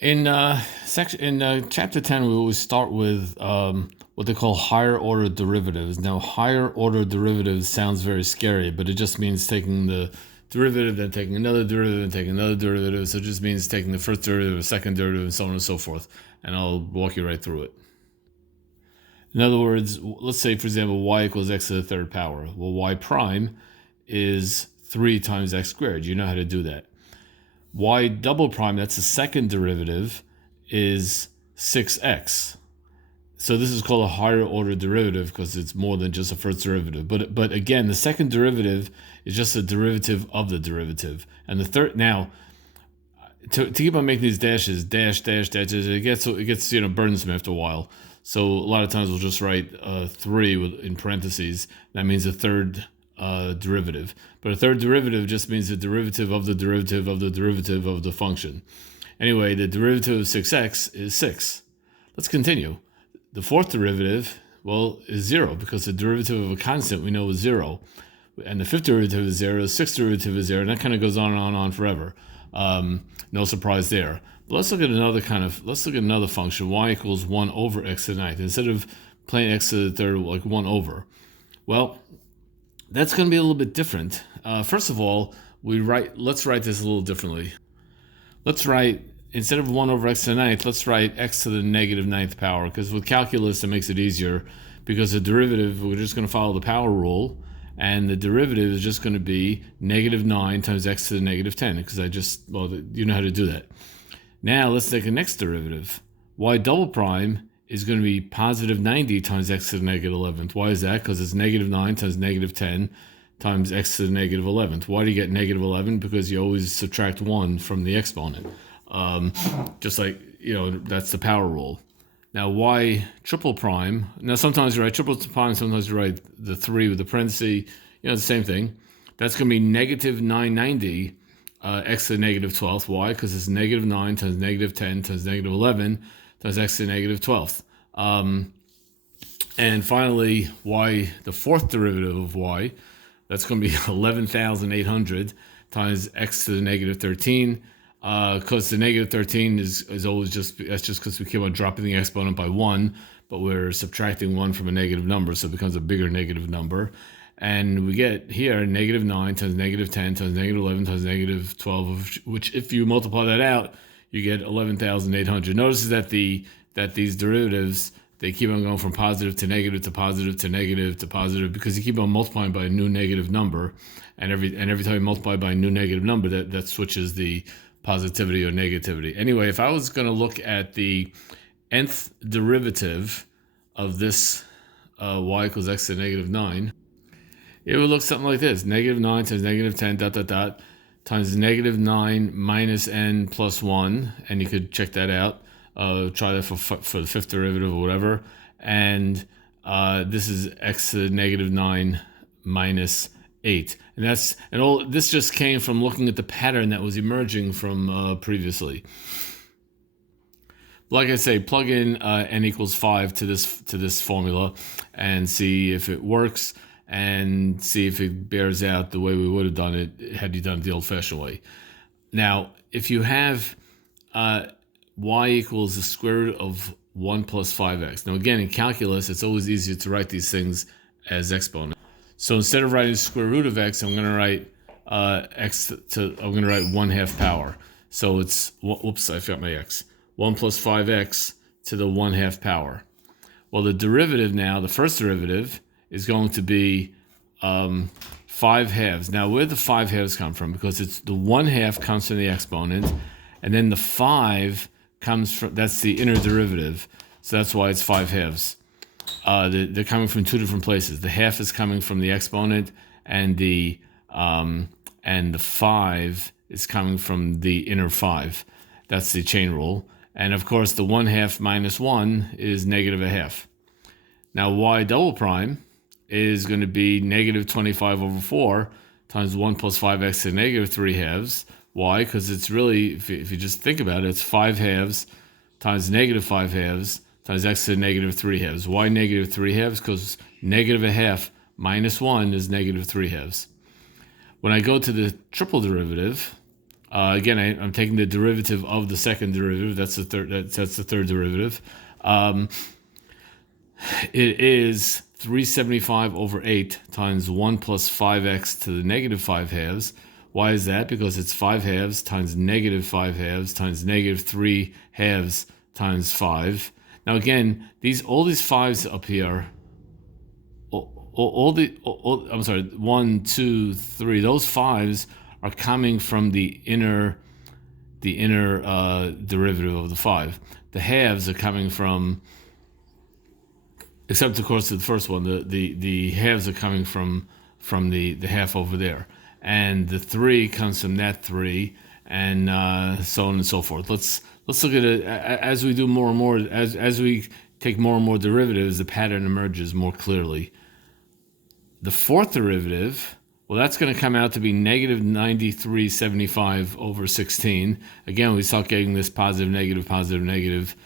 In chapter 10, we always start with what they call higher order derivatives. Now, higher order derivatives sounds very scary, but it just means taking the derivative, then taking another derivative, and taking another derivative. So it just means taking the first derivative, the second derivative, and so on and so forth. And I'll walk you right through it. In other words, let's say, for example, y equals x to the third power. Well, y prime is 3 times x squared. You know how to do that. Y double prime, that's the second derivative, is 6x. So this is called a higher order derivative because it's more than just a first derivative. But again, the second derivative is just a derivative of the derivative. And the third, now, to keep on making these dashes, dash, it gets burdensome after a while. So a lot of times we'll just write 3 in parentheses. That means a third derivative. But a third derivative just means the derivative of the derivative of the derivative of the function. Anyway, the derivative of 6x is 6. Let's continue. The fourth derivative, well, is 0 because the derivative of a constant we know is 0. And the fifth derivative is 0, the sixth derivative is 0, and that kind of goes on and on forever. No surprise there. But let's look at another function, y equals 1 over x to the ninth. Instead of plain x to the third, like 1 over. Well, that's going to be a little bit different. First of all, let's write this a little differently. Let's write, instead of 1 over x to the ninth, let's write x to the negative ninth power, because with calculus it makes it easier, because the derivative, we're just going to follow the power rule, and the derivative is just going to be negative 9 times x to the negative 10, because you know how to do that. Now let's take the next derivative. Y double prime is going to be positive 90 times x to the negative 11th. Why is that? Because it's negative 9 times negative 10 times x to the negative 11th. Why do you get negative 11? Because you always subtract 1 from the exponent. Just like, that's the power rule. Now, y triple prime. Now, sometimes you write triple prime, sometimes you write the 3 with the parenthesis. The same thing. That's going to be negative 990 x to the negative 12th. Why? Because it's negative 9 times negative 10 times negative 11 times x to the negative 12th. And finally, the fourth derivative of y, that's going to be 11,800 times x to the negative 13. Because the negative 13 is always that's just because we keep on dropping the exponent by 1, but we're subtracting 1 from a negative number, so it becomes a bigger negative number. And we get here negative 9 times negative 10 times negative 11 times negative 12, which if you multiply that out, you get 11,800. Notice that these derivatives, they keep on going from positive to negative to positive to negative to positive, because you keep on multiplying by a new negative number, and every time you multiply by a new negative number, that switches the positivity or negativity. Anyway, if I was going to look at the nth derivative of this y equals x to the negative 9, it would look something like this. Negative 9 times negative 10 times negative 9 minus n plus 1, and you could check that out. Try that for the fifth derivative or whatever. And this is x to the negative 9 minus 8. And all this just came from looking at the pattern that was emerging from previously. Like I say, plug in n equals 5 to this formula and see if it works, and see if it bears out the way we would have done it had you done it the old-fashioned way. Now, if you have y equals the square root of 1 plus 5x. Now, again, in calculus, it's always easier to write these things as exponents. So instead of writing the square root of x, I'm going to write I'm going to write 1/2 power. So it's, oops, I forgot my x. 1 plus 5x to the 1/2 power. Well, the derivative now, the first derivative, is going to be 5 halves. Now, where do the 5 halves come from? Because it's the 1/2 comes from the exponent, and then the 5 comes from, that's the inner derivative. So that's why it's 5 halves. They're coming from two different places. The half is coming from the exponent, and the 5 is coming from the inner 5. That's the chain rule. And of course, the 1/2 minus 1 is negative 1/2. Now, y double prime is going to be negative 25 over 4 times 1 plus 5x to negative 3 halves. Why? Because it's really, if you just think about it, it's 5 halves times negative 5 halves times x to the negative 3 halves. Why negative 3 halves? Because negative 1/2 minus 1 is negative 3 halves. When I go to the triple derivative Again, I'm taking the derivative of the second derivative. That's the third. That's the third derivative. It is 375 over 8 times 1 plus 5x to the negative 5 halves. Why is that? Because it's 5 halves times negative 5 halves times negative 3 halves times 5. Now again, all these 5s up here, I'm sorry, 1, 2, 3, those 5s are coming from the inner derivative of the 5. The halves are coming from, except of course the first one, the halves are coming from the half over there, and the 3 comes from that 3, and so on and so forth. Let's look at it as we do more and more, as we take more and more derivatives, the pattern emerges more clearly. The fourth derivative, well, that's going to come out to be negative 9375 over 16. Again, we start getting this positive, negative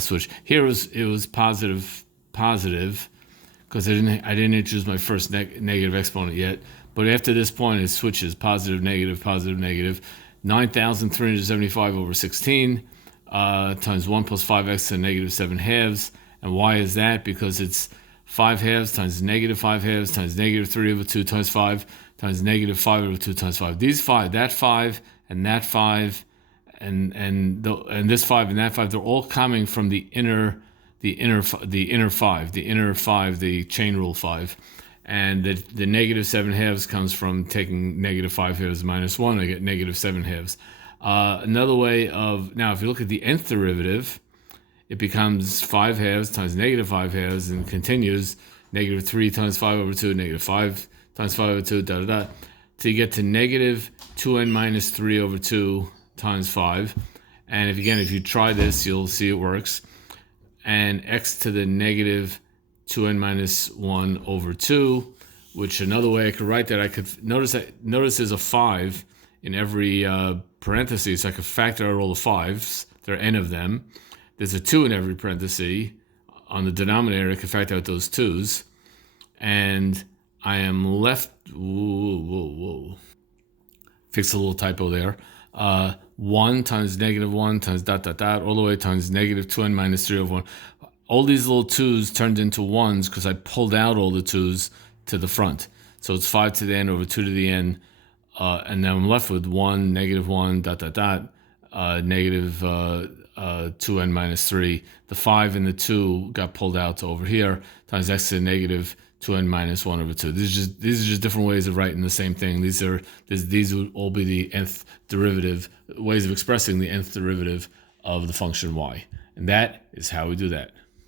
switch. Here it was positive, because I didn't introduce my first negative exponent yet. But after this point, it switches positive, negative. 9,375 over 16 times 1 plus 5x to negative 7 halves. And why is that? Because it's 5 halves times negative 5 halves times negative 3 over 2 times 5 times negative 5 over 2 times 5. These 5, that 5, and that 5, and this 5 and that 5, they're all coming from the inner 5, the chain rule 5. And the negative 7 halves comes from taking negative 5 halves minus 1. I get negative 7 halves. Another way of, now if you look at the nth derivative, it becomes 5 halves times negative 5 halves and continues negative 3 times 5 over 2, negative 5 times 5 over 2, till you get to negative 2n minus 3 over 2 times 5. And if you try this, you'll see it works. And x to the negative 2n minus 1 over 2, which another way I could write that, I could notice there's a 5 in every parenthesis, so I could factor out all the 5s. There are n of them. There's a 2 in every parenthesis. On the denominator, I can factor out those 2s. And I am left, fix a little typo there. 1 times negative 1 times ... all the way times negative 2n minus 3 over 1. All these little 2's turned into 1's because I pulled out all the 2's to the front. So it's 5 to the n over 2 to the n. And now I'm left with 1, negative 1, ... negative 2n minus 3. The 5 and the 2 got pulled out to over here, times x to the negative 2n minus 1 over 2. These are just different ways of writing the same thing. These would all be the nth derivative, ways of expressing the nth derivative of the function y. And that is how we do that.